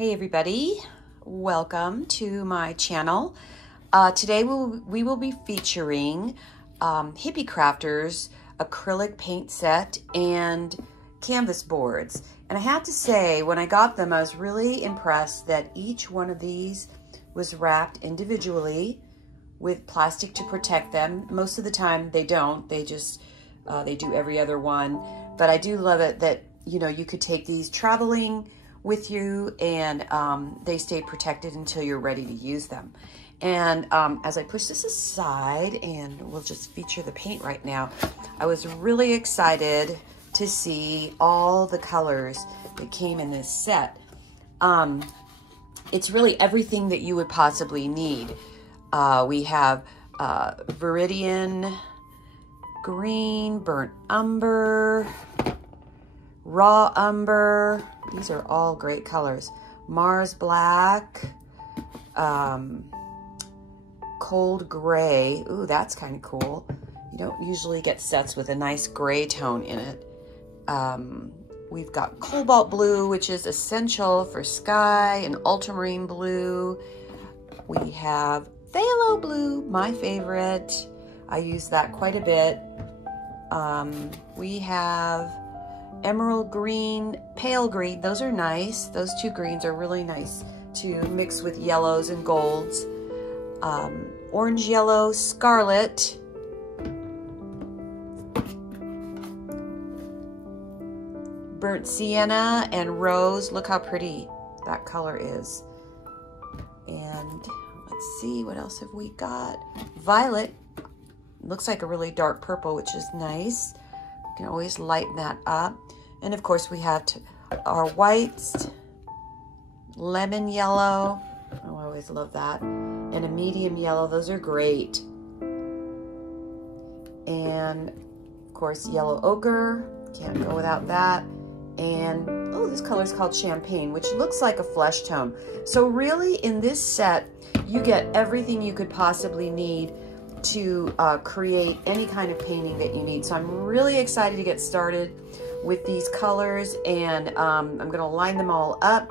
Hey everybody, welcome to my channel. Today we will be featuring Hippie Crafters acrylic paint set and canvas boards. And I have to say, when I got them, I was really impressed that each one of these was wrapped individually with plastic to protect them. Most of the time they don't, they just, they do every other one. But I do love it that, you know, you could take these traveling with you and they stay protected until you're ready to use them. And as I push this aside, and we'll just feature the paint right now, I was really excited to see all the colors that came in this set. It's really everything that you would possibly need. We have Viridian Green, Burnt Umber, Raw Umber. These are all great colors. Mars Black, Cold Gray. Ooh, that's kind of cool. You don't usually get sets with a nice gray tone in it. We've got Cobalt Blue, which is essential for sky, and Ultramarine Blue. We have Phthalo Blue, my favorite. I use that quite a bit. We have Emerald Green, Pale Green. Those are nice. Those two greens are really nice to mix with yellows and golds. Orange Yellow, Scarlet. Burnt Sienna and Rose. Look how pretty that color is. And let's see, what else have we got? Violet. Looks like a really dark purple, which is nice. You can always lighten that up. And of course we have our whites, lemon yellow. Oh, I always love that. And a medium yellow. Those are great. And of course yellow ochre. Can't go without that. And oh, this color is called Champagne, which looks like a flesh tone. So really in this set, you get everything you could possibly need to create any kind of painting that you need. So I'm really excited to get started with these colors, and I'm gonna line them all up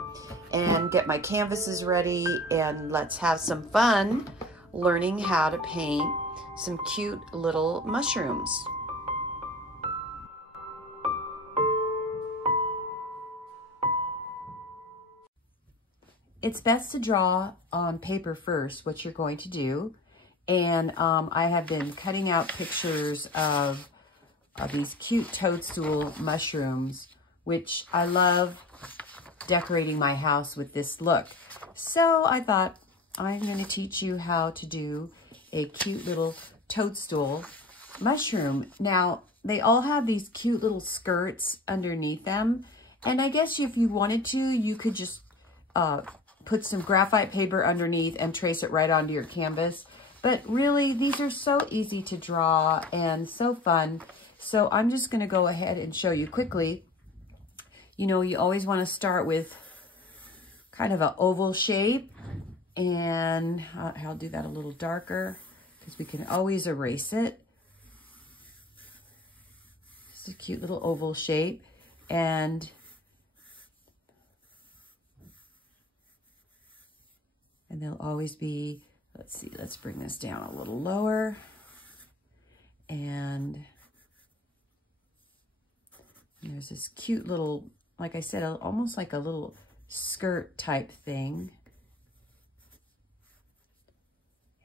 and get my canvases ready, and let's have some fun learning how to paint some cute little mushrooms. It's best to draw on paper first what you're going to do. And I have been cutting out pictures of these cute toadstool mushrooms, which I love decorating my house with this look. So I thought I'm going to teach you how to do a cute little toadstool mushroom. Now, they all have these cute little skirts underneath them. And I guess if you wanted to, you could just put some graphite paper underneath and trace it right onto your canvas. But really, these are so easy to draw and so fun. So I'm just going to go ahead and show you quickly. You know, you always want to start with kind of an oval shape. And I'll do that a little darker because we can always erase it. Just a cute little oval shape. And there'll always be, let's see, let's bring this down a little lower. And there's this cute little, like I said, almost like a little skirt type thing.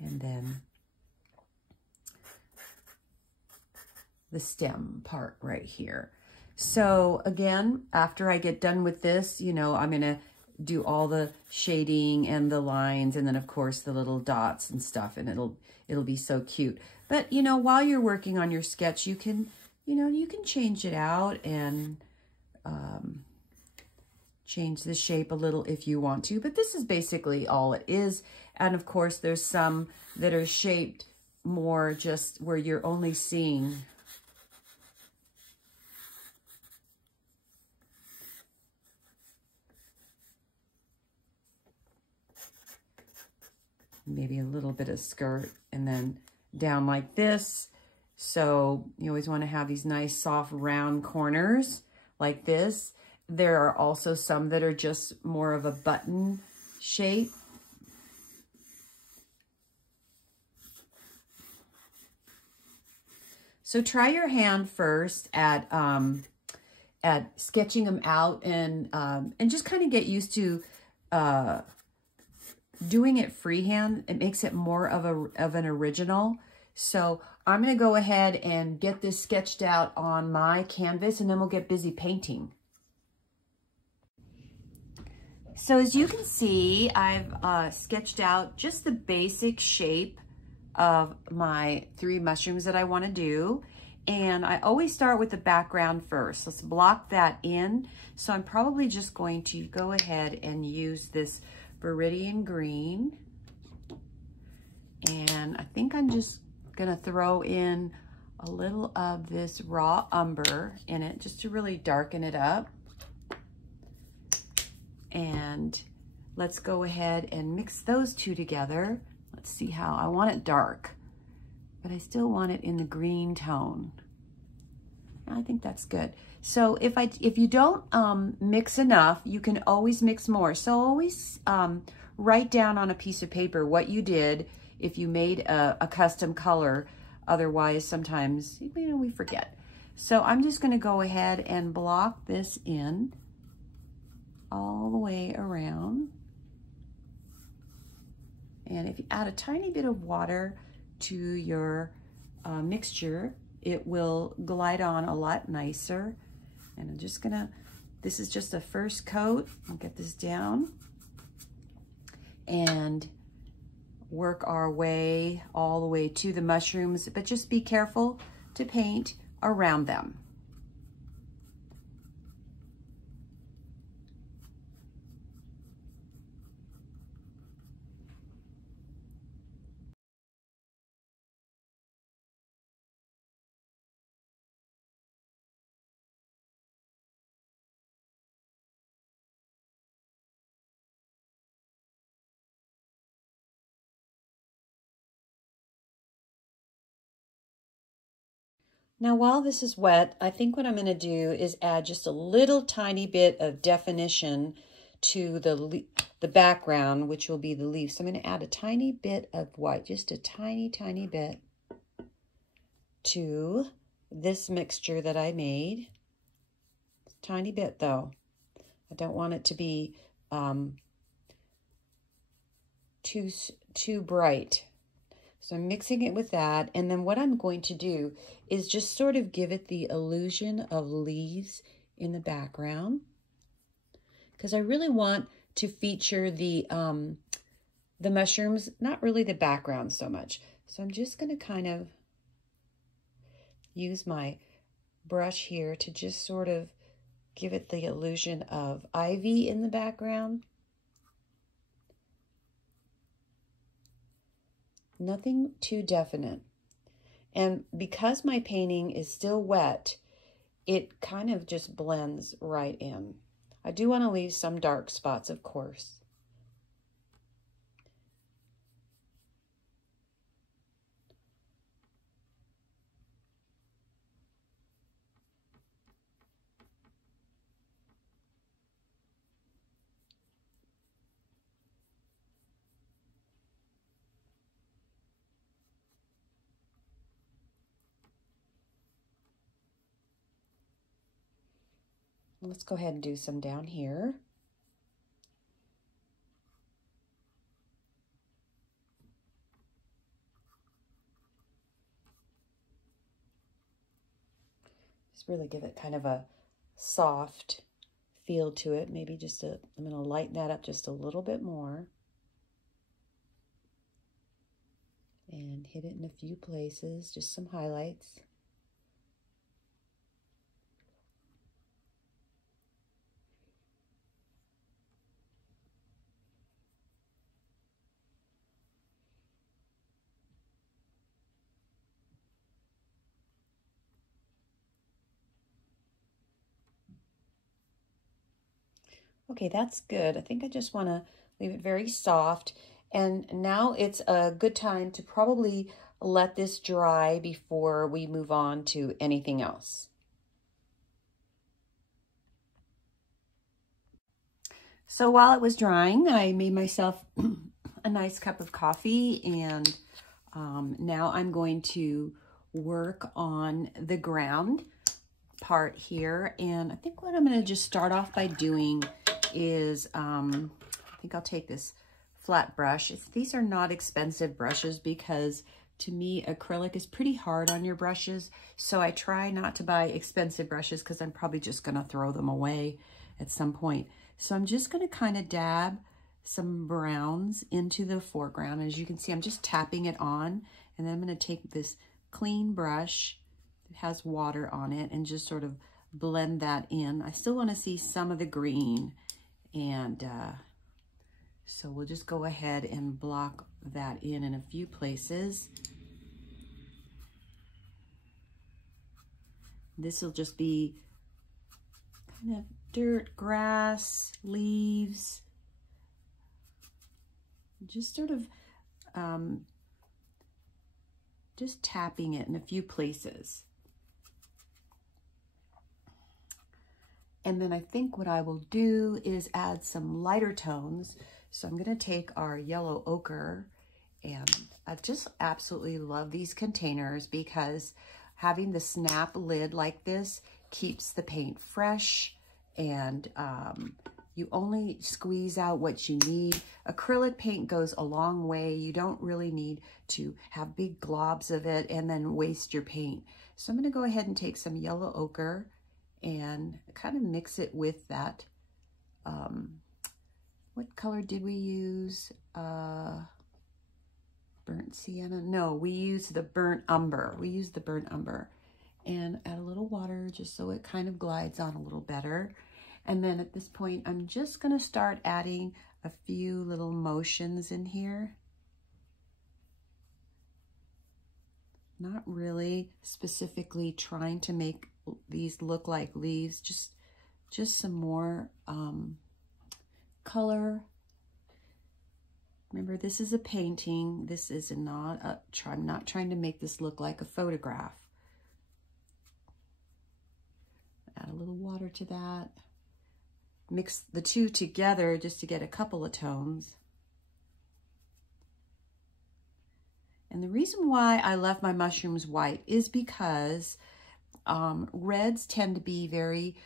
And then the stem part right here. So again, after I get done with this, you know, I'm gonna do all the shading and the lines, and then of course the little dots and stuff, and it'll be so cute. But you know, while you're working on your sketch, you can, you know, you can change it out and change the shape a little if you want to, but this is basically all it is. And of course there's some that are shaped more just where you're only seeing maybe a little bit of skirt and then down like this. So you always want to have these nice soft round corners like this. There are also some that are just more of a button shape. So try your hand first at sketching them out, and just kind of get used to doing it freehand. It makes it more of an original. So I'm going to go ahead and get this sketched out on my canvas, and then we'll get busy painting. So as you can see, I've sketched out just the basic shape of my 3 mushrooms that I want to do. And I always start with the background first. Let's block that in. So I'm probably just going to go ahead and use this Viridian Green. And I think I'm just gonna throw in a little of this raw umber in it just to really darken it up. And let's go ahead and mix those 2 together. Let's see how, I want it dark, but I still want it in the green tone. I think that's good. So if you don't mix enough, you can always mix more. So always write down on a piece of paper what you did if you made a custom color. Otherwise, sometimes, you know, we forget. So I'm just gonna go ahead and block this in all the way around. And if you add a tiny bit of water to your mixture, it will glide on a lot nicer. And I'm just gonna, this is just a first coat. I'll get this down and work our way all the way to the mushrooms, but just be careful to paint around them. Now, while this is wet, I think what I'm going to do is add just a little tiny bit of definition to the background, which will be the leaves. So I'm going to add a tiny bit of white, just a tiny, tiny bit to this mixture that I made. Tiny bit, though. I don't want it to be too bright. So I'm mixing it with that, and then what I'm going to do is just sort of give it the illusion of leaves in the background, because I really want to feature the mushrooms, not really the background so much. So I'm just going to kind of use my brush here to just sort of give it the illusion of ivy in the background. Nothing too definite. And because my painting is still wet, it kind of just blends right in. I do want to leave some dark spots, of course. Let's go ahead and do some down here. Just really give it kind of a soft feel to it. Maybe just I'm going to lighten that up just a little bit more. And hit it in a few places, just some highlights. Okay, that's good. I think I just want to leave it very soft. And now it's a good time to probably let this dry before we move on to anything else. So while it was drying, I made myself a nice cup of coffee, and now I'm going to work on the ground part here. And I think what I'm going to just start off by doing is, I think I'll take this flat brush. These are not expensive brushes because to me, acrylic is pretty hard on your brushes. So I try not to buy expensive brushes because I'm probably just going to throw them away at some point. So I'm just going to kind of dab some browns into the foreground. As you can see, I'm just tapping it on, and then I'm going to take this clean brush that has water on it and just sort of blend that in. I still want to see some of the green, and so we'll just go ahead and block that in a few places. This will just be kind of dirt, grass, leaves, just sort of just tapping it in a few places. And then I think what I will do is add some lighter tones. So I'm going to take our yellow ochre, and I just absolutely love these containers because having the snap lid like this keeps the paint fresh, and you only squeeze out what you need. Acrylic paint goes a long way. You don't really need to have big globs of it and then waste your paint. So I'm going to go ahead and take some yellow ochre and kind of mix it with that. What color did we use? Burnt sienna? No, we used the burnt umber. We used the burnt umber. And add a little water just so it kind of glides on a little better. And then at this point, I'm just going to start adding a few little motions in here. Not really specifically trying to make these look like leaves, just some more color. Remember, this is a painting. This is not a, I'm not trying to make this look like a photograph. Add a little water to that. Mix the two together just to get a couple of tones. And the reason why I left my mushrooms white is because reds tend to be very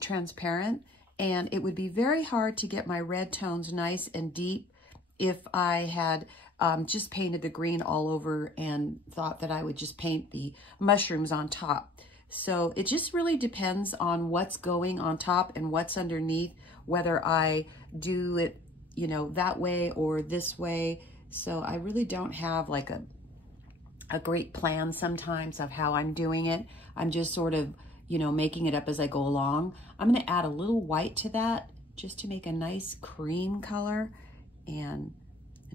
transparent, and it would be very hard to get my red tones nice and deep if I had just painted the green all over and thought that I would just paint the mushrooms on top. So it just really depends on what's going on top and what's underneath, whether I do it, you know, that way or this way. So I really don't have like a great plan sometimes of how I'm doing it. I'm just sort of, you know, making it up as I go along. I'm going to add a little white to that just to make a nice cream color, and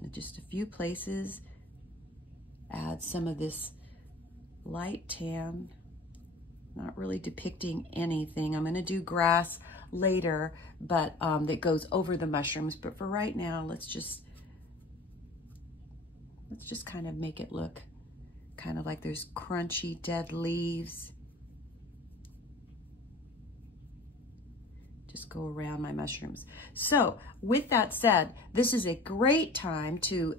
in just a few places add some of this light tan. Not really depicting anything. I'm going to do grass later, but that goes over the mushrooms. But for right now, let's just kind of make it look kind of like there's crunchy dead leaves. Just go around my mushrooms. So with that said, this is a great time to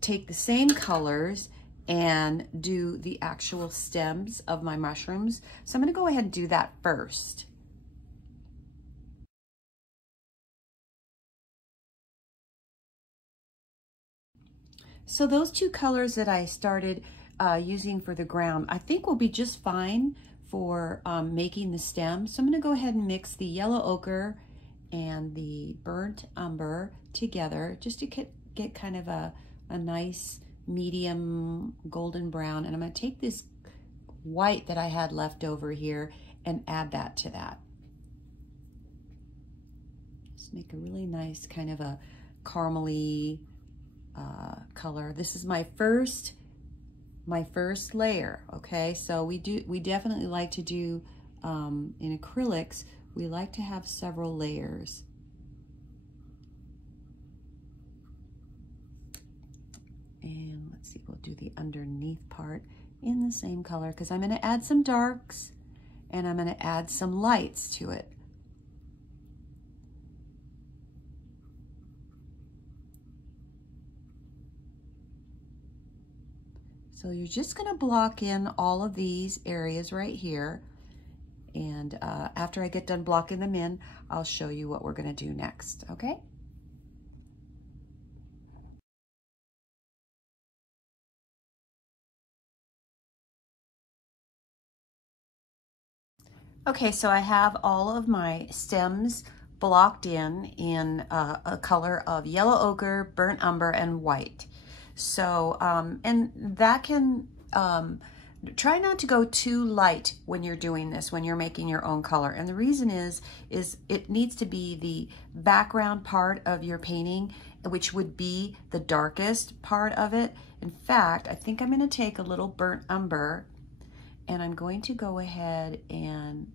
take the same colors and do the actual stems of my mushrooms. So I'm going to go ahead and do that first. So those two colors that I started using for the ground, I think will be just fine for making the stem. So I'm going to go ahead and mix the yellow ochre and the burnt umber together just to get kind of a nice medium golden brown. And I'm going to take this white that I had left over here and add that to that. Just make a really nice kind of a caramely color. This is my first layer. Okay, so we definitely like to do in acrylics, we like to have several layers. And let's see, we'll do the underneath part in the same color because I'm going to add some darks and I'm going to add some lights to it. So you're just gonna block in all of these areas right here. And after I get done blocking them in, I'll show you what we're gonna do next, okay? Okay, so I have all of my stems blocked in a color of yellow ochre, burnt umber, and white. So, and that can, try not to go too light when you're doing this, when you're making your own color. And the reason is it needs to be the background part of your painting, which would be the darkest part of it. In fact, I think I'm gonna take a little burnt umber and I'm going to go ahead and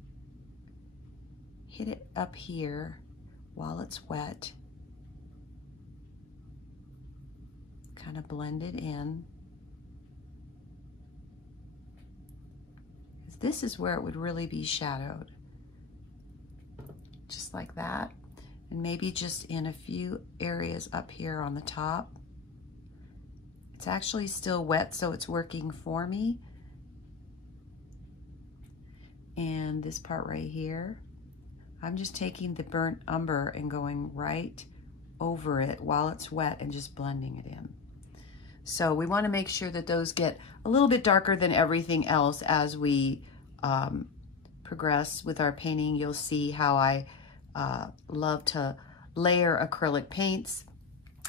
hit it up here while it's wet. Kind of blend it in. This is where it would really be shadowed. Just like that. And maybe just in a few areas up here on the top. It's actually still wet, so it's working for me. And this part right here, I'm just taking the burnt umber and going right over it while it's wet and just blending it in. So we want to make sure that those get a little bit darker than everything else as we progress with our painting. You'll see how I love to layer acrylic paints.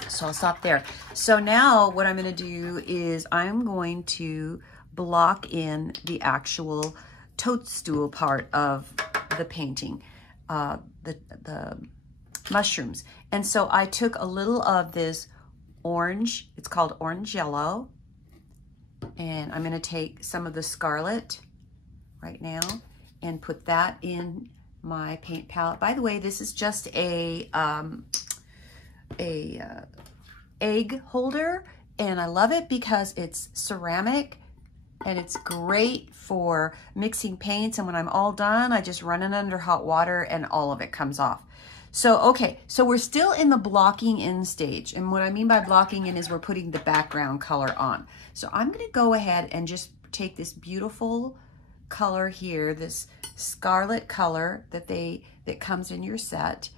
So I'll stop there. So now what I'm going to do is I'm going to block in the actual toadstool part of the painting, the mushrooms. And so I took a little of this orange, it's called orange yellow, and I'm going to take some of the scarlet right now and put that in my paint palette. By the way, this is just a egg holder, and I love it because it's ceramic and it's great for mixing paints, and when I'm all done, I just run it under hot water and all of it comes off. So, okay, so we're still in the blocking in stage, and what I mean by blocking in is we're putting the background color on. So I'm gonna go ahead and just take this beautiful color here, this scarlet color that comes in your set,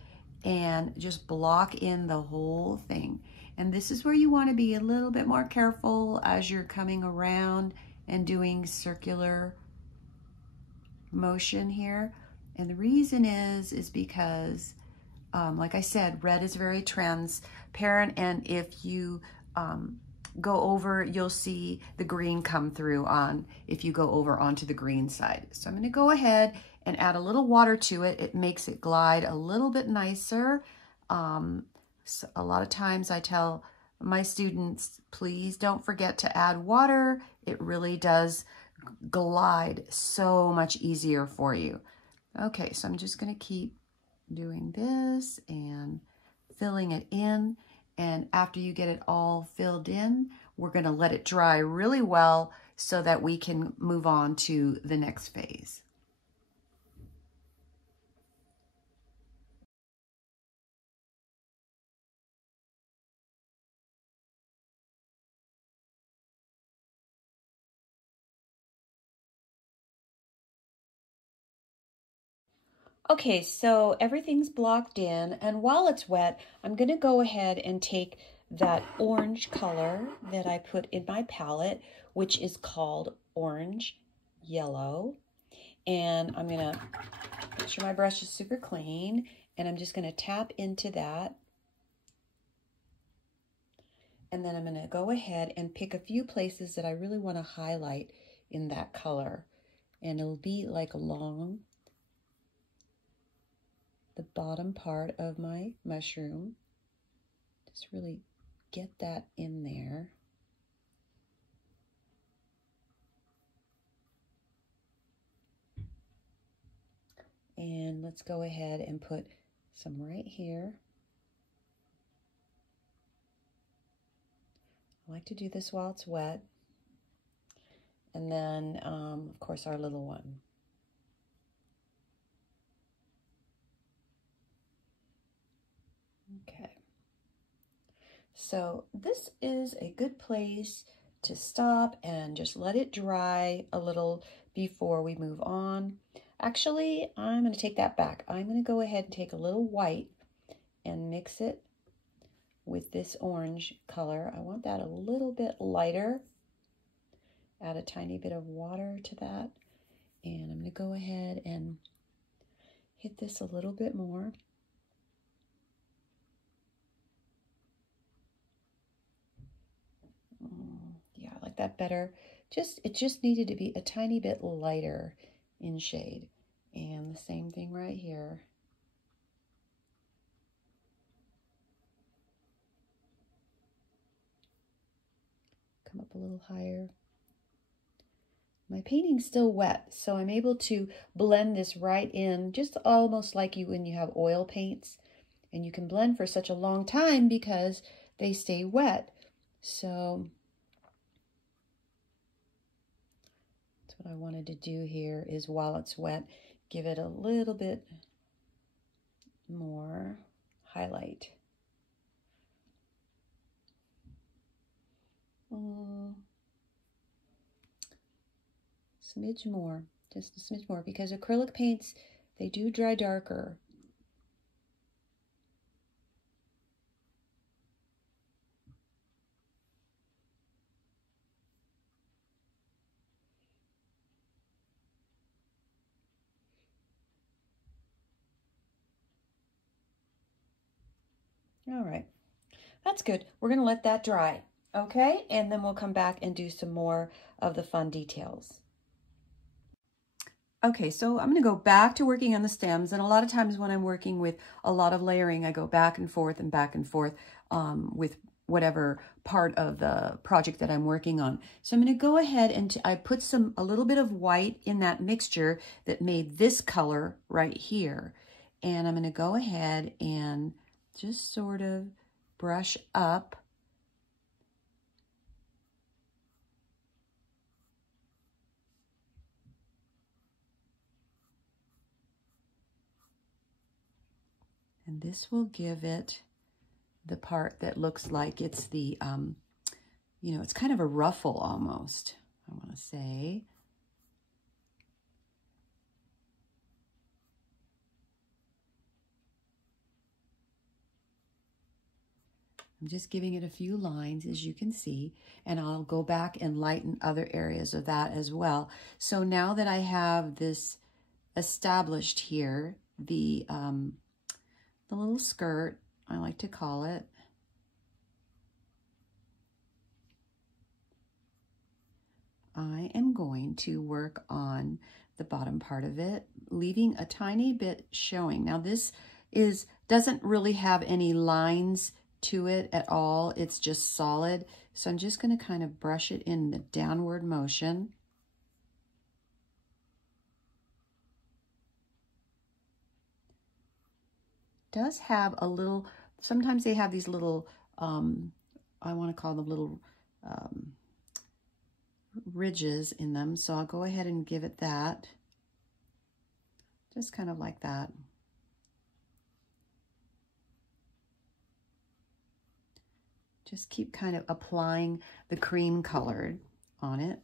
and just block in the whole thing. And this is where you want to be a little bit more careful as you're coming around and doing circular motion here. And the reason is because, like I said, red is very transparent, and if you go over, you'll see the green come through if you go over onto the green side. So I'm going to go ahead and add a little water to it. It makes it glide a little bit nicer. So a lot of times I tell my students, please don't forget to add water. It really does glide so much easier for you. Okay, so I'm just going to keep doing this and filling it in. And after you get it all filled in, we're going to let it dry really well so that we can move on to the next phase. Okay, so everything's blocked in, and while it's wet, I'm going to go ahead and take that orange color that I put in my palette, which is called orange yellow, and I'm going to make sure my brush is super clean, and I'm just going to tap into that, and then I'm going to go ahead and pick a few places that I really want to highlight in that color, and it'll be like along the bottom part of my mushroom. Just really get that in there. And let's go ahead and put some right here. I like to do this while it's wet. And then, of course, our little one. Okay. So this is a good place to stop and just let it dry a little before we move on. Actually, I'm going to take that back. I'm going to go ahead and take a little white and mix it with this orange color. I want that a little bit lighter. Add a tiny bit of water to that. And I'm going to go ahead and hit this a little bit more. Yeah, I like that better. It just needed to be a tiny bit lighter in shade. And the same thing right here. Come up a little higher. My painting's still wet, so I'm able to blend this right in, just almost like when you have oil paints. And you can blend for such a long time because they stay wet. So that's what I wanted to do here, is while it's wet, give it a little bit more highlight. Smidge more, just a smidge more, because acrylic paints, they do dry darker. All right, that's good. We're going to let that dry, okay? And then we'll come back and do some more of the fun details. Okay, so I'm going to go back to working on the stems, and a lot of times when I'm working with a lot of layering, I go back and forth with whatever part of the project that I'm working on. So I'm going to go ahead and I put a little bit of white in that mixture that made this color right here. And I'm going to go ahead and just sort of brush up . And this will give it the part that looks like it's the, you know, it's kind of a ruffle almost, I want to say. I'm just giving it a few lines, as you can see, and I'll go back and lighten other areas of that as well. So now that I have this established here, the little skirt, I like to call it, I am going to work on the bottom part of it, leaving a tiny bit showing. Now this doesn't really have any lines to it at all. It's just solid. So I'm just going to kind of brush it in the downward motion. Does have a little, sometimes they have these little, I want to call them little ridges in them. So I'll go ahead and give it that. Just kind of like that. Just keep kind of applying the cream colored on it.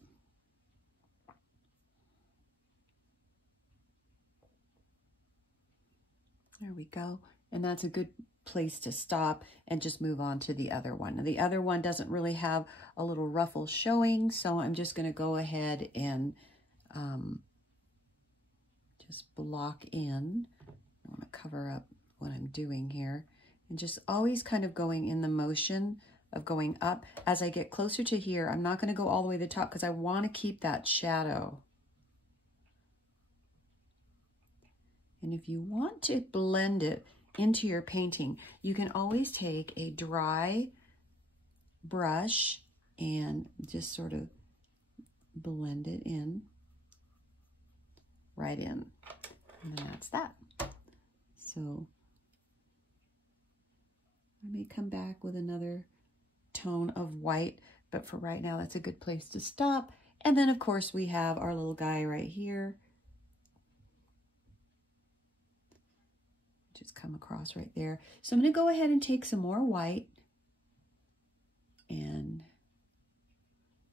There we go. And that's a good place to stop and just move on to the other one. Now, the other one doesn't really have a little ruffle showing, so I'm just going to go ahead and just block in. I want to cover up what I'm doing here. And just always kind of going in the motion of going up. As I get closer to here, I'm not going to go all the way to the top because I want to keep that shadow. And if you want to blend it into your painting, you can always take a dry brush and just sort of blend it in, right in. And then that's that. So I may come back with another tone of white, but for right now, that's a good place to stop. And then of course we have our little guy right here. Just come across right there. So I'm going to go ahead and take some more white and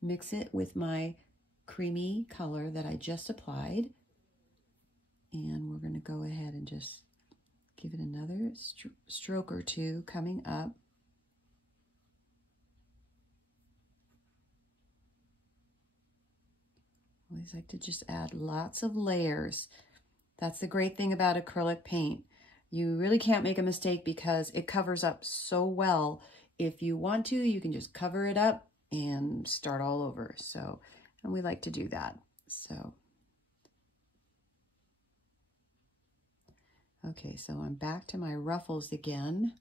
mix it with my creamy color that I just applied. And we're going to go ahead and just give it another stroke or two coming up. I always like to just add lots of layers. That's the great thing about acrylic paint. You really can't make a mistake because it covers up so well. If you want to, you can just cover it up and start all over. So, and we like to do that. So, okay, so I'm back to my ruffles again.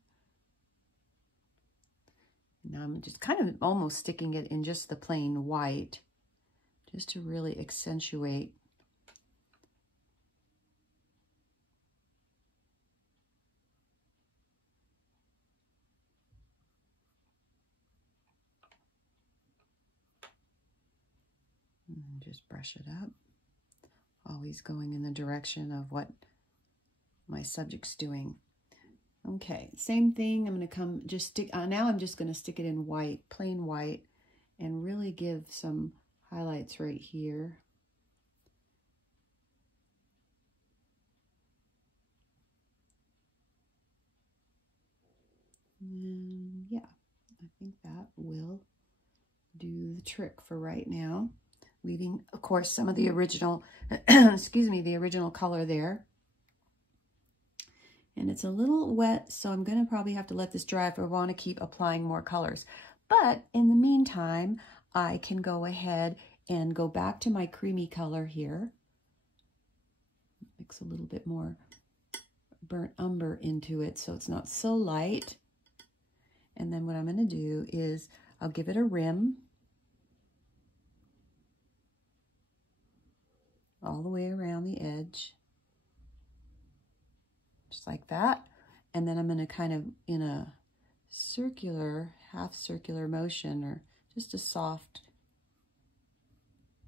Now I'm just kind of almost sticking it in just the plain white, just to really accentuate. And just brush it up, always going in the direction of what my subject's doing. Okay, same thing. I'm going to come just stick, now I'm just going to stick it in white, plain white, and really give some highlights right here. And yeah, I think that will do the trick for right now. Leaving, of course, some of the original, excuse me, the original color there. And it's a little wet, so I'm going to probably have to let this dry if I want to keep applying more colors. But in the meantime, I can go ahead and go back to my creamy color here. Mix a little bit more burnt umber into it so it's not so light. And then what I'm going to do is I'll give it a rim all the way around the edge, just like that. And then I'm going to kind of, in a circular, half circular motion, or just a soft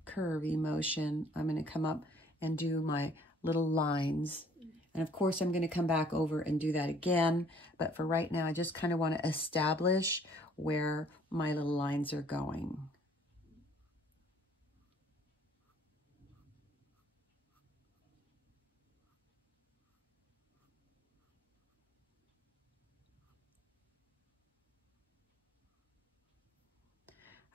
curvy motion, I'm going to come up and do my little lines. And of course, I'm going to come back over and do that again. But for right now, I just kind of want to establish where my little lines are going.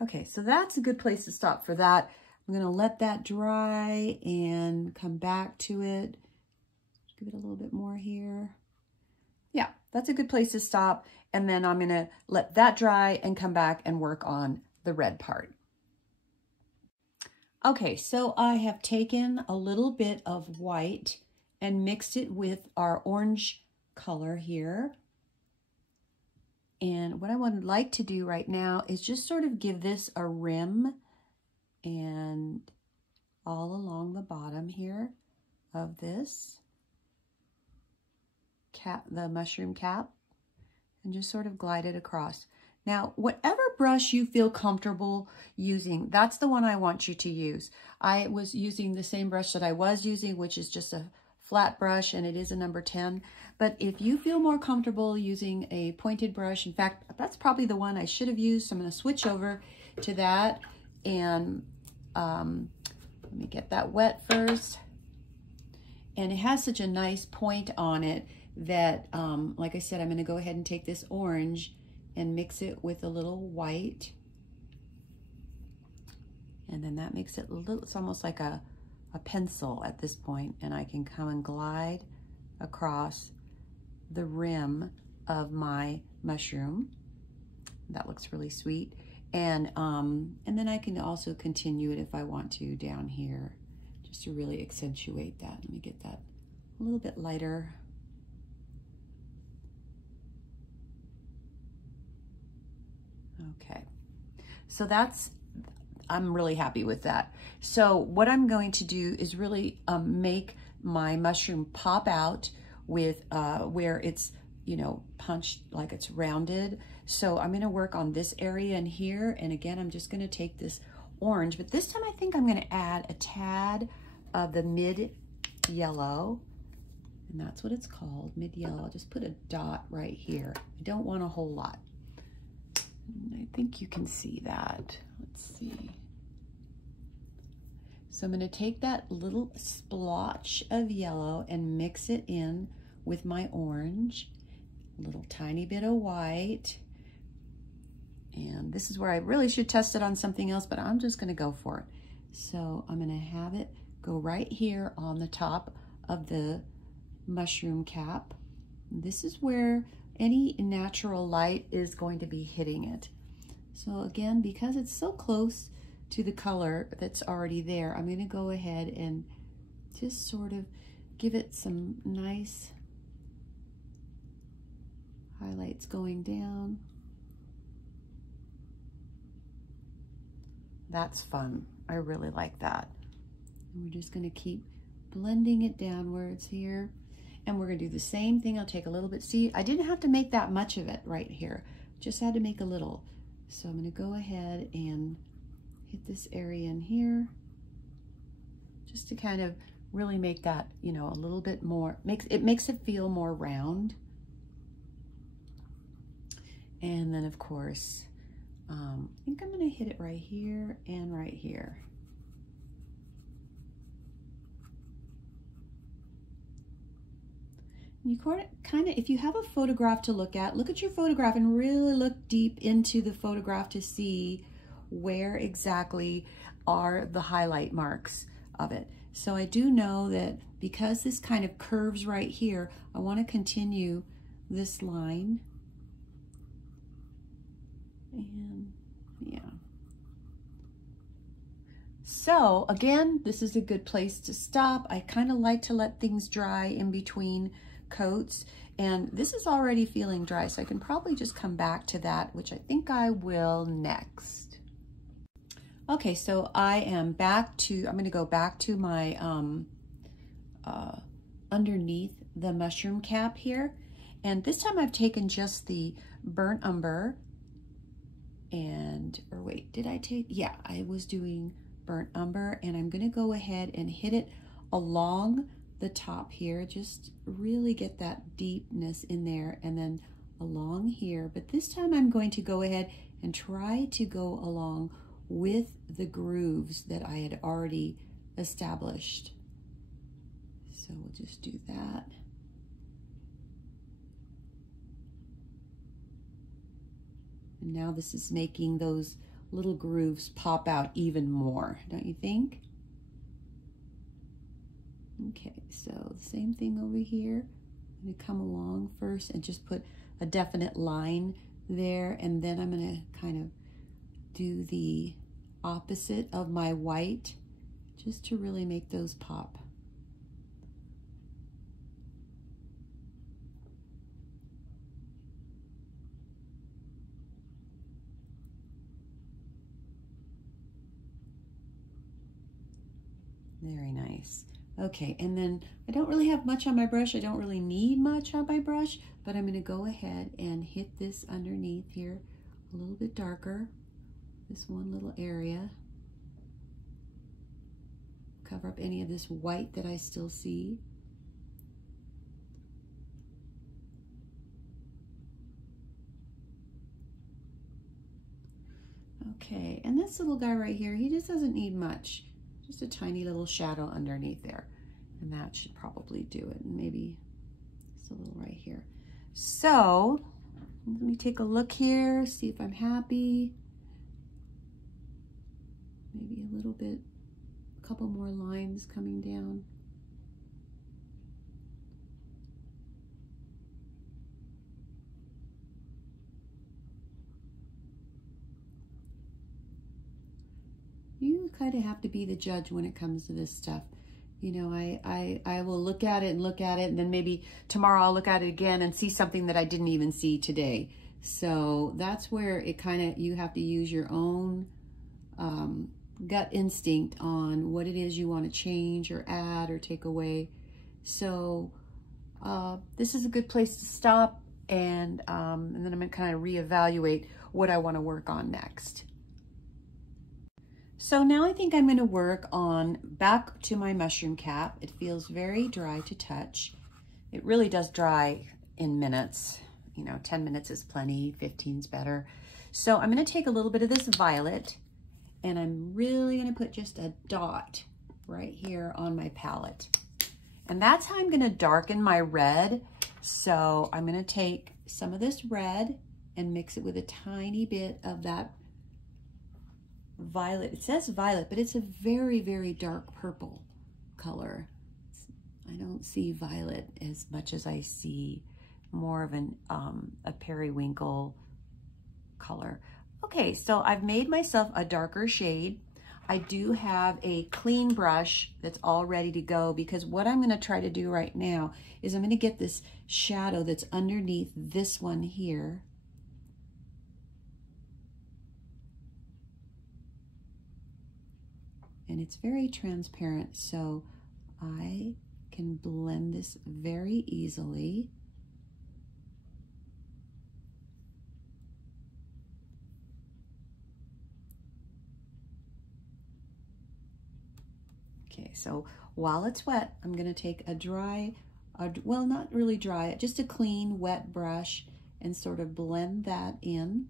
Okay, so that's a good place to stop for that. I'm going to let that dry and come back to it. Give it a little bit more here. Yeah, that's a good place to stop. And then I'm going to let that dry and come back and work on the red part. Okay, so I have taken a little bit of white and mixed it with our orange color here. And what I would like to do right now is just sort of give this a rim and all along the bottom here of this cap, the mushroom cap, and just sort of glide it across. Now, whatever brush you feel comfortable using, that's the one I want you to use. I was using the same brush that I was using, which is just a flat brush, and it is a number 10. But if you feel more comfortable using a pointed brush, in fact, that's probably the one I should have used. So I'm going to switch over to that, and let me get that wet first. And it has such a nice point on it that, like I said, I'm going to go ahead and take this orange and mix it with a little white. And then that makes it a little, it's almost like a pencil at this point, and I can come and glide across the rim of my mushroom. That looks really sweet. And then I can also continue it if I want to down here, just to really accentuate that. Let me get that a little bit lighter. Okay, so that's, I'm really happy with that. So what I'm going to do is really make my mushroom pop out with where it's, you know, punched, like it's rounded. So I'm going to work on this area in here. And again, I'm just going to take this orange, but this time I think I'm going to add a tad of the mid yellow. And that's what it's called, mid yellow. I'll just put a dot right here. I don't want a whole lot. I think you can see that. Let's see. So I'm going to take that little splotch of yellow and mix it in with my orange, a little tiny bit of white. And this is where I really should test it on something else, but I'm just going to go for it. So I'm going to have it go right here on the top of the mushroom cap. This is where any natural light is going to be hitting it. So again, because it's so close to the color that's already there, I'm going to go ahead and just sort of give it some nice highlights going down. That's fun. I really like that. And we're just going to keep blending it downwards here. And we're going to do the same thing. I'll take a little bit. See, I didn't have to make that much of it right here. Just had to make a little. So I'm going to go ahead and hit this area in here just to kind of really make that, you know, a little bit more, makes it feel more round. And then of course, I think I'm going to hit it right here and right here. You kind of, if you have a photograph to look at your photograph and really look deep into the photograph to see where exactly are the highlight marks of it. So I do know that because this kind of curves right here, I want to continue this line. And yeah. So again, this is a good place to stop. I kind of like to let things dry in between coats, and this is already feeling dry, so I can probably just come back to that, which I think I will next. Okay, so I am back to, I'm going to go back to my underneath the mushroom cap here, and this time I've taken just the burnt umber and, or wait, did I take, yeah, I was doing burnt umber, and I'm going to go ahead and hit it along the top here, just really get that deepness in there, and then along here. But this time I'm going to go ahead and try to go along with the grooves that I had already established. So we'll just do that. And now this is making those little grooves pop out even more, don't you think? Okay, so the same thing over here. I'm going to come along first and just put a definite line there, and then I'm going to kind of do the opposite of my white just to really make those pop. Very nice. Okay, and then I don't really have much on my brush. I don't really need much on my brush, but I'm going to go ahead and hit this underneath here a little bit darker, this one little area. Cover up any of this white that I still see. Okay, and this little guy right here, he just doesn't need much. Just a tiny little shadow underneath there. And that should probably do it. And maybe just a little right here. So let me take a look here, see if I'm happy. Maybe a little bit, a couple more lines coming down. You kind of have to be the judge when it comes to this stuff. You know, I will look at it, and then maybe tomorrow I'll look at it again and see something that I didn't even see today. So that's where it kind of, you have to use your own gut instinct on what it is you want to change or add or take away. So this is a good place to stop, and then I'm going to kind of reevaluate what I want to work on next. So now I think I'm going to work on back to my mushroom cap. It feels very dry to touch. It really does dry in minutes. You know, 10 minutes is plenty, 15's better. So I'm going to take a little bit of this violet, and I'm really going to put just a dot right here on my palette. And that's how I'm going to darken my red. So I'm going to take some of this red and mix it with a tiny bit of that violet. It says violet, but it's a very, very dark purple color. I don't see violet as much as I see more of a periwinkle color. Okay, so I've made myself a darker shade. I do have a clean brush that's all ready to go, because what I'm going to try to do right now is I'm going to get this shadow that's underneath this one here. And it's very transparent, so I can blend this very easily. Okay, so while it's wet, I'm going to take a dry, well, not really dry, just a clean, wet brush and sort of blend that in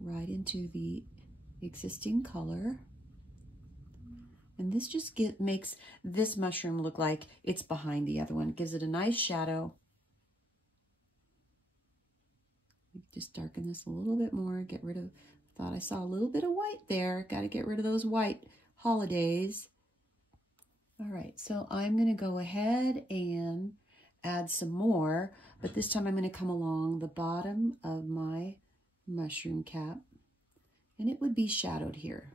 right into the existing color. And this just makes this mushroom look like it's behind the other one. It gives it a nice shadow. Just darken this a little bit more, get rid of, thought I saw a little bit of white there. Got to get rid of those white holidays. All right, so I'm going to go ahead and add some more, but this time I'm going to come along the bottom of my mushroom cap, and it would be shadowed here.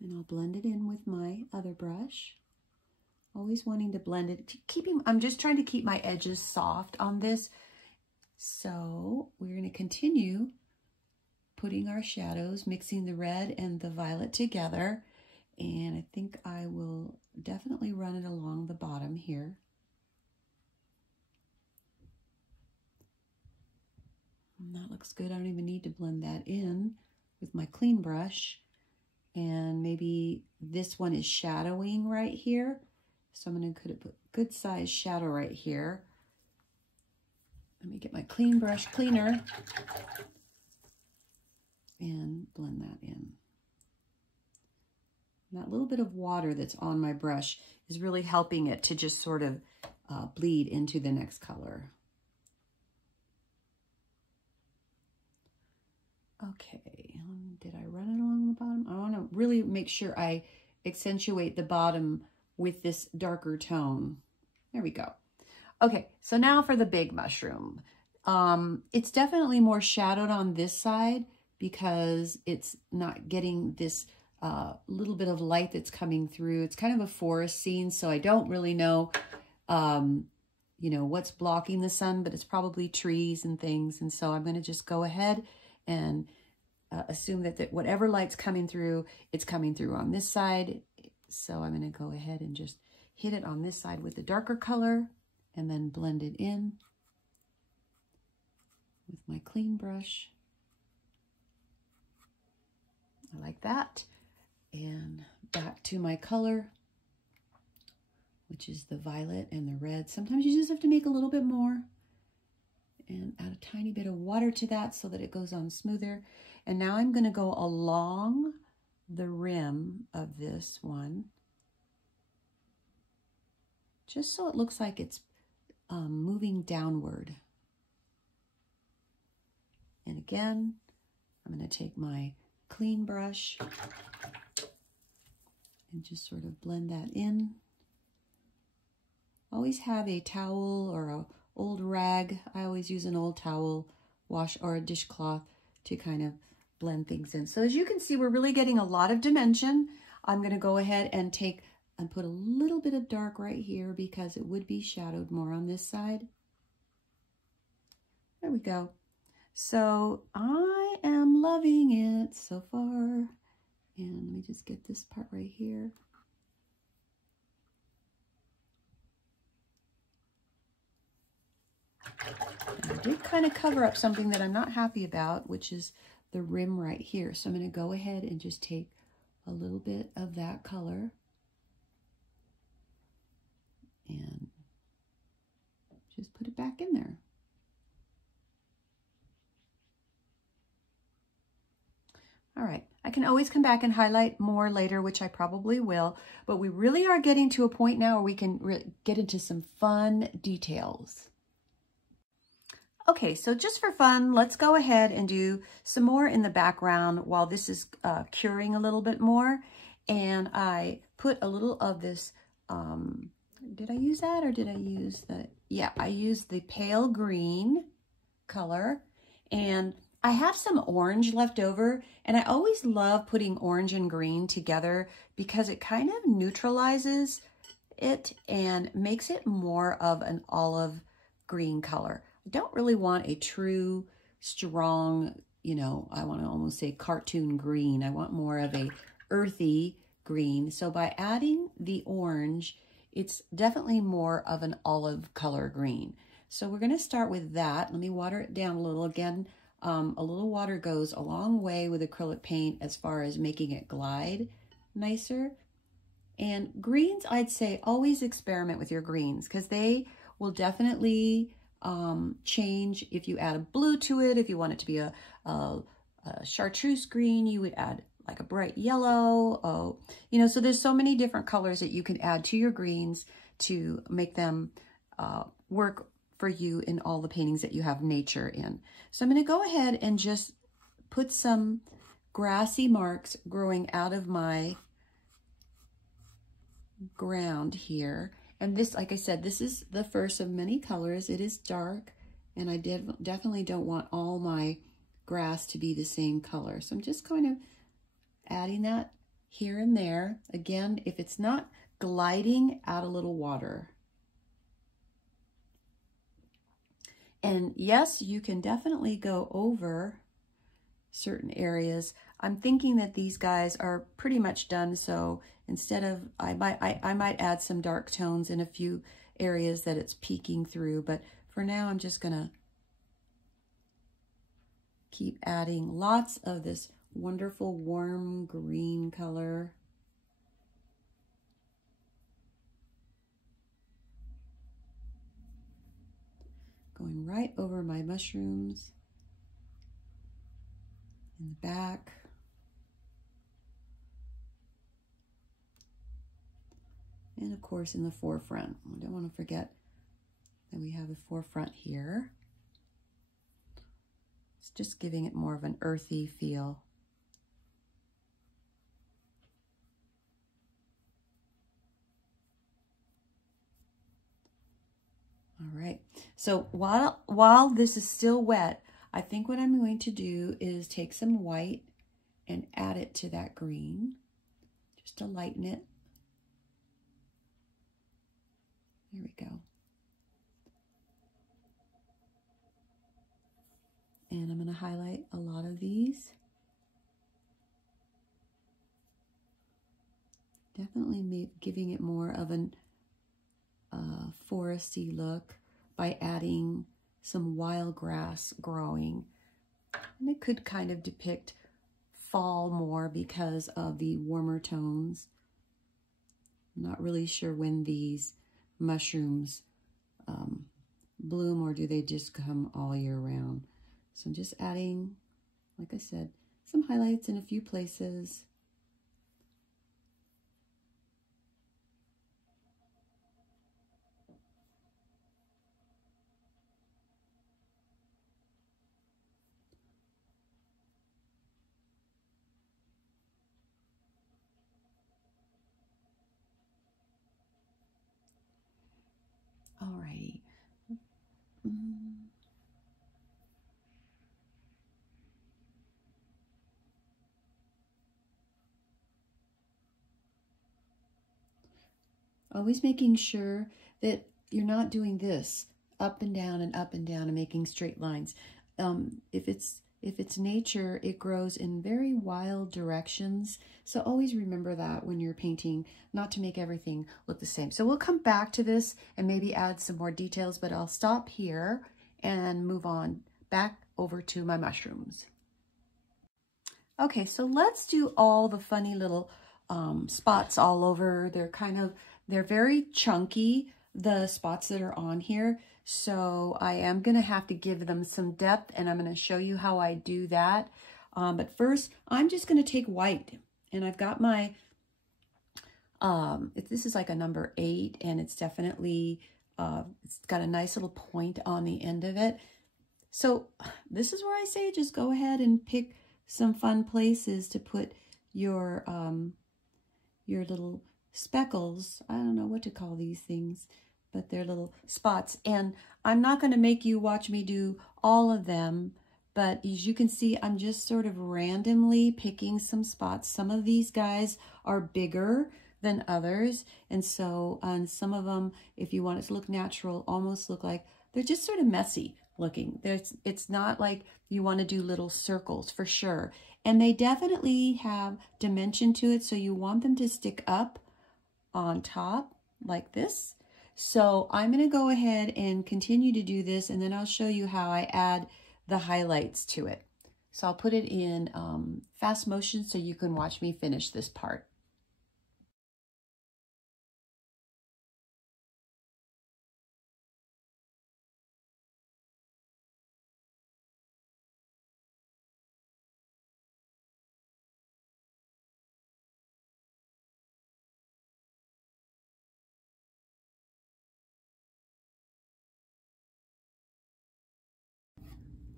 And I'll blend it in with my other brush. Always wanting to blend it, I'm just trying to keep my edges soft on this. So we're going to continue putting our shadows, mixing the red and the violet together. And I think I will definitely run it along the bottom here. And that looks good. I don't even need to blend that in with my clean brush. And maybe this one is shadowing right here. So I'm going to put a good size shadow right here. Let me get my clean brush cleaner and blend that in. And that little bit of water that's on my brush is really helping it to just sort of bleed into the next color. Okay, did I run it along the bottom? I want to really make sure I accentuate the bottom with this darker tone. There we go. Okay, so now for the big mushroom. It's definitely more shadowed on this side because it's not getting this little bit of light that's coming through. It's kind of a forest scene, so I don't really know, you know, what's blocking the sun, but it's probably trees and things. And so I'm going to just go ahead and assume that whatever light's coming through, it's coming through on this side. So I'm going to go ahead and just hit it on this side with the darker color and then blend it in with my clean brush. I like that. And back to my color, which is the violet and the red. Sometimes you just have to make a little bit more and add a tiny bit of water to that so that it goes on smoother. And now I'm going to go along the rim of this one, just so it looks like it's moving downward. And again, I'm going to take my clean brush and just sort of blend that in. Always have a towel or a old rag. I always use an old towel, wash, or a dishcloth to kind of blend things in. So as you can see, we're really getting a lot of dimension. I'm going to go ahead and take and put a little bit of dark right here because it would be shadowed more on this side. There we go. So I am loving it so far. And let me just get this part right here. And I did kind of cover up something that I'm not happy about, which is the rim right here. So I'm going to go ahead and just take a little bit of that color just put it back in there. All right, I can always come back and highlight more later, which I probably will, but we really are getting to a point now where we can get into some fun details. Okay, so just for fun, let's go ahead and do some more in the background while this is curing a little bit more. And I put a little of this, did I use that or did I use the, yeah, I used the pale green color, and I have some orange left over, and I always love putting orange and green together because it kind of neutralizes it and makes it more of an olive green color. I don't really want a true strong, you know, I want to almost say cartoon green. I want more of a earthy green. So by adding the orange, it's definitely more of an olive color green. So we're going to start with that. Let me water it down a little. Again, a little water goes a long way with acrylic paint as far as making it glide nicer. And greens, I'd say always experiment with your greens because they will definitely change if you add a blue to it. If you want it to be a chartreuse green, you would add like a bright yellow. Oh, you know, so there's so many different colors that you can add to your greens to make them work for you in all the paintings that you have nature in. So I'm going to go ahead and just put some grassy marks growing out of my ground here. And this, like I said, this is the first of many colors. It is dark, and I definitely don't want all my grass to be the same color. So I'm just kind of adding that here and there. Again, if it's not gliding, add a little water. And yes, you can definitely go over certain areas. I'm thinking that these guys are pretty much done, so instead of, I might add some dark tones in a few areas that it's peeking through, but for now I'm just gonna keep adding lots of this wonderful warm green color. Going right over my mushrooms in the back. And of course in the forefront. I don't want to forget that we have a forefront here. It's just giving it more of an earthy feel. All right, so while this is still wet, I think what I'm going to do is take some white and add it to that green, just to lighten it. There we go. And I'm going to highlight a lot of these. Definitely giving it more of an foresty look by adding some wild grass growing. And it could kind of depict fall more because of the warmer tones. I'm not really sure when these mushrooms bloom, or do they just come all year round. So I'm just adding, like I said, some highlights in a few places. Alrighty. Always making sure that you're not doing this up and down and making straight lines. If it's nature, it grows in very wild directions. So always remember that when you're painting, not to make everything look the same. So we'll come back to this and maybe add some more details, but I'll stop here and move on back over to my mushrooms. Okay, so let's do all the funny little spots all over. They're very chunky, the spots that are on here. So I am going to have to give them some depth, and I'm going to show you how I do that. But first, I'm just going to take white, and I've got my, this is like a number 8, and it's definitely, it's got a nice little point on the end of it. So this is where I say just go ahead and pick some fun places to put your little speckles. I don't know what to call these things, but they're little spots. And I'm not going to make you watch me do all of them, but as you can see, I'm just sort of randomly picking some spots. Some of these guys are bigger than others, and so on some of them, if you want it to look natural, almost look like they're just sort of messy looking. It's not like you want to do little circles for sure. And they definitely have dimension to it, so you want them to stick up on top like this. So I'm going to go ahead and continue to do this, and then I'll show you how I add the highlights to it. So I'll put it in fast motion so you can watch me finish this part.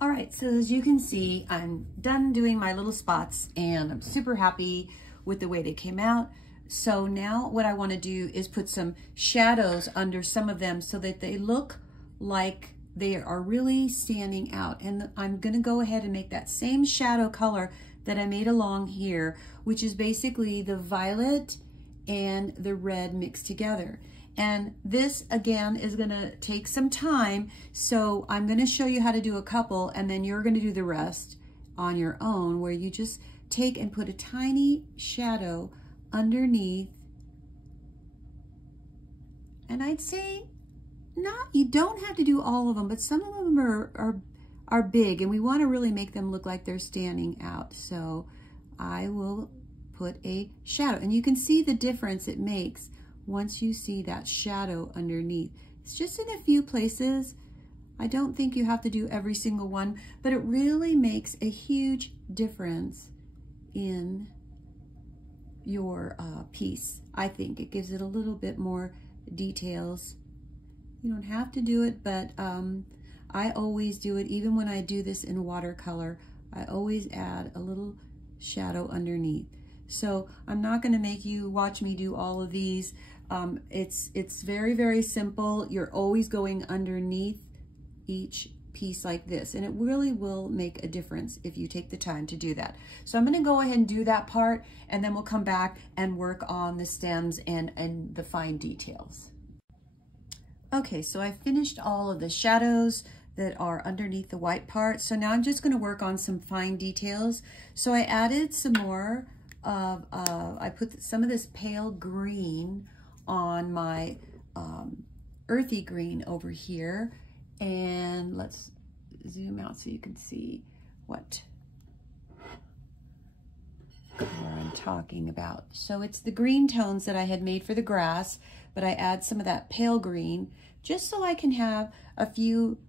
All right, so as you can see, I'm done doing my little spots, and I'm super happy with the way they came out. So now what I want to do is put some shadows under some of them so that they look like they are really standing out. And I'm going to go ahead and make that same shadow color that I made along here, which is basically the violet and the red mixed together. And this, again, is going to take some time, so I'm going to show you how to do a couple, and then you're going to do the rest on your own, where you just take and put a tiny shadow underneath. And I'd say, you don't have to do all of them, but some of them are big, and we want to really make them look like they're standing out. So I will put a shadow, and you can see the difference it makes once you see that shadow underneath. It's just in a few places. I don't think you have to do every single one, but it really makes a huge difference in your piece. I think it gives it a little bit more details. You don't have to do it, but I always do it. Even when I do this in watercolor, I always add a little shadow underneath. So I'm not going to make you watch me do all of these. It's very, very simple. You're always going underneath each piece like this, and it really will make a difference if you take the time to do that. So I'm going to go ahead and do that part, and then we'll come back and work on the stems and the fine details. Okay, so I finished all of the shadows that are underneath the white part. So now I'm just going to work on some fine details. So I added some more of, I put some of this pale green on my earthy green over here. And let's zoom out so you can see what color I'm talking about. So it's the green tones that I had made for the grass, but I add some of that pale green just so I can have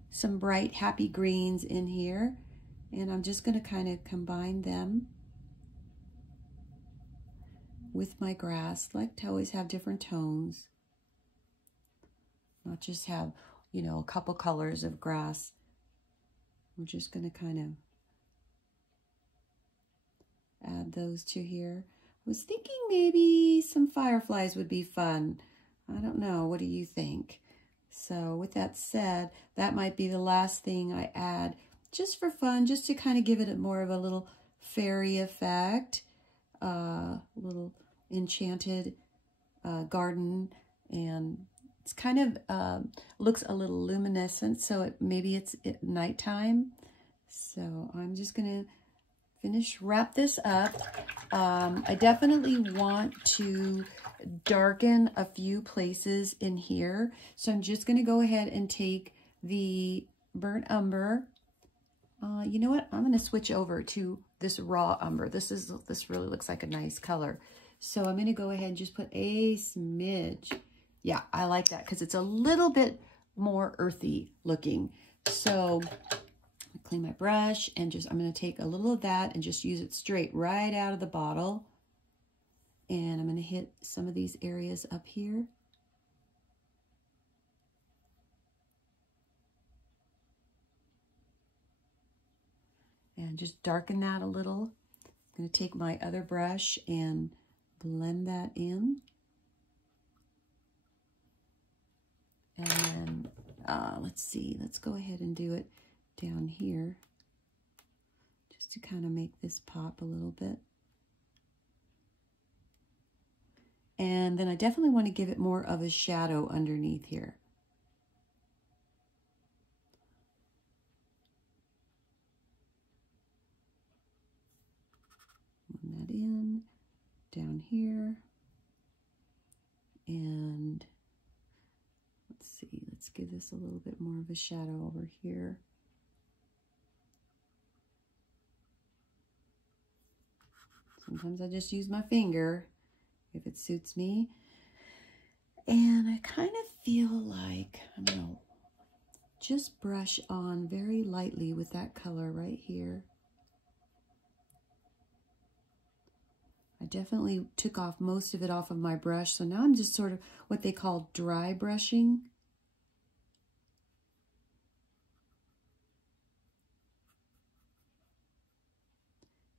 some bright, happy greens in here. And I'm just going to kind of combine them with my grass. I like to always have different tones, not just have, you know, a couple colors of grass. I'm just going to kind of add those to here. I was thinking maybe some fireflies would be fun. I don't know. What do you think? So with that said, that might be the last thing I add just for fun, just to kind of give it more of a little fairy effect, little enchanted garden, and it's kind of looks a little luminescent, so maybe it's at nighttime. So I'm just gonna wrap this up. I definitely want to darken a few places in here, so I'm just gonna go ahead and take the burnt umber. You know what? I'm gonna switch over to this raw umber. This really looks like a nice color. So I'm gonna go ahead and just put a smidge. Yeah, I like that because it's a little bit more earthy looking. So clean my brush and I'm going to take a little of that and just use it straight right out of the bottle. And I'm going to hit some of these areas up here. And just darken that a little. I'm going to take my other brush and blend that in. And then, let's see, let's go ahead and do it down here, just to kind of make this pop a little bit. And then I definitely want to give it more of a shadow underneath here. Blend that in, down here. And let's see, let's give this a little bit more of a shadow over here. Sometimes I just use my finger if it suits me. And I kind of feel like I'm going to just brush on very lightly with that color right here. I definitely took off most of it off of my brush, so now I'm just sort of what they call dry brushing.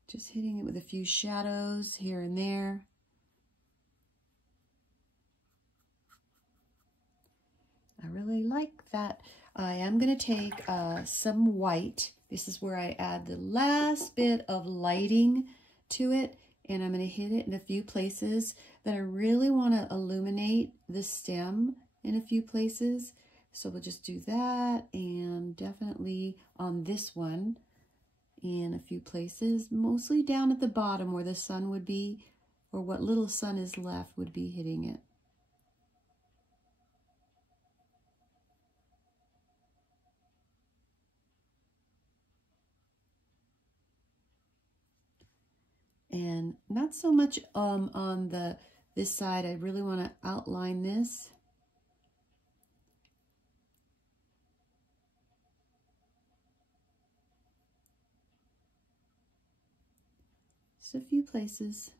Just hitting it with a few shadows here and there. I really like that. I am going to take some white. This is where I add the last bit of lighting to it. And I'm going to hit it in a few places that I really want to illuminate the stem in a few places. So we'll just do that, and definitely on this one in a few places, mostly down at the bottom where the sun would be, or what little sun is left would be hitting it. And not so much on this side. I really want to outline this. Just a few places.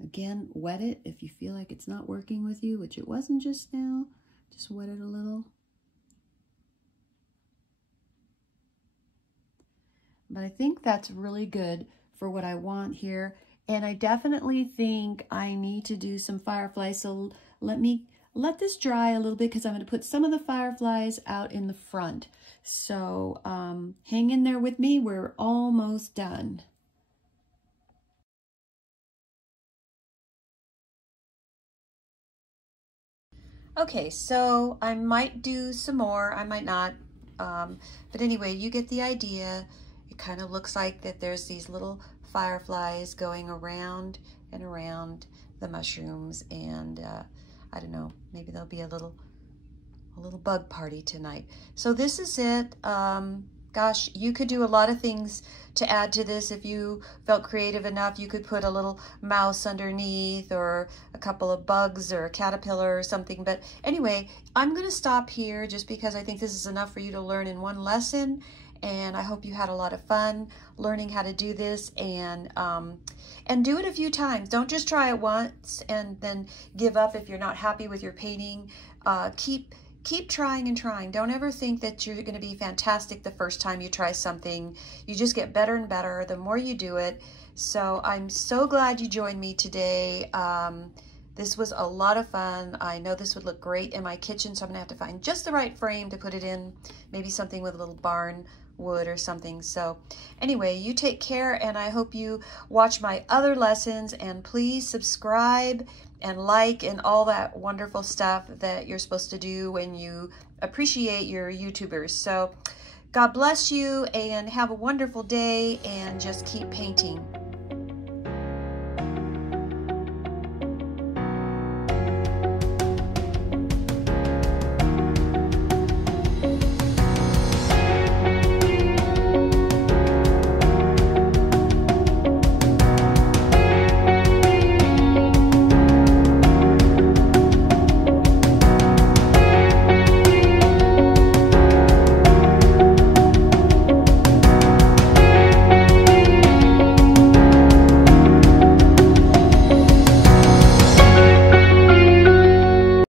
Again, wet it if you feel like it's not working with you, which it wasn't just now. Just wet it a little. But I think that's really good for what I want here. And I definitely think I need to do some fireflies. So let this dry a little bit, because I'm going to put some of the fireflies out in the front. So hang in there with me. We're almost done. Okay, so I might do some more, I might not, but anyway, you get the idea. It kind of looks like that there's these little fireflies going around and around the mushrooms, and I don't know, maybe there'll be a little bug party tonight. So this is it. Gosh, you could do a lot of things to add to this. If you felt creative enough, you could put a little mouse underneath, or a couple of bugs, or a caterpillar or something. But anyway, I'm going to stop here just because I think this is enough for you to learn in one lesson. And I hope you had a lot of fun learning how to do this, and do it a few times. Don't just try it once and then give up if you're not happy with your painting. Keep trying and trying. Don't ever think that you're going to be fantastic the first time you try something. You just get better and better the more you do it. So I'm so glad you joined me today. This was a lot of fun. I know this would look great in my kitchen, so I'm going to have to find just the right frame to put it in. Maybe something with a little barn wood or something. So anyway, you take care, and I hope you watch my other lessons, and please subscribe and like and all that wonderful stuff that you're supposed to do when you appreciate your YouTubers. So God bless you, and have a wonderful day, and just keep painting.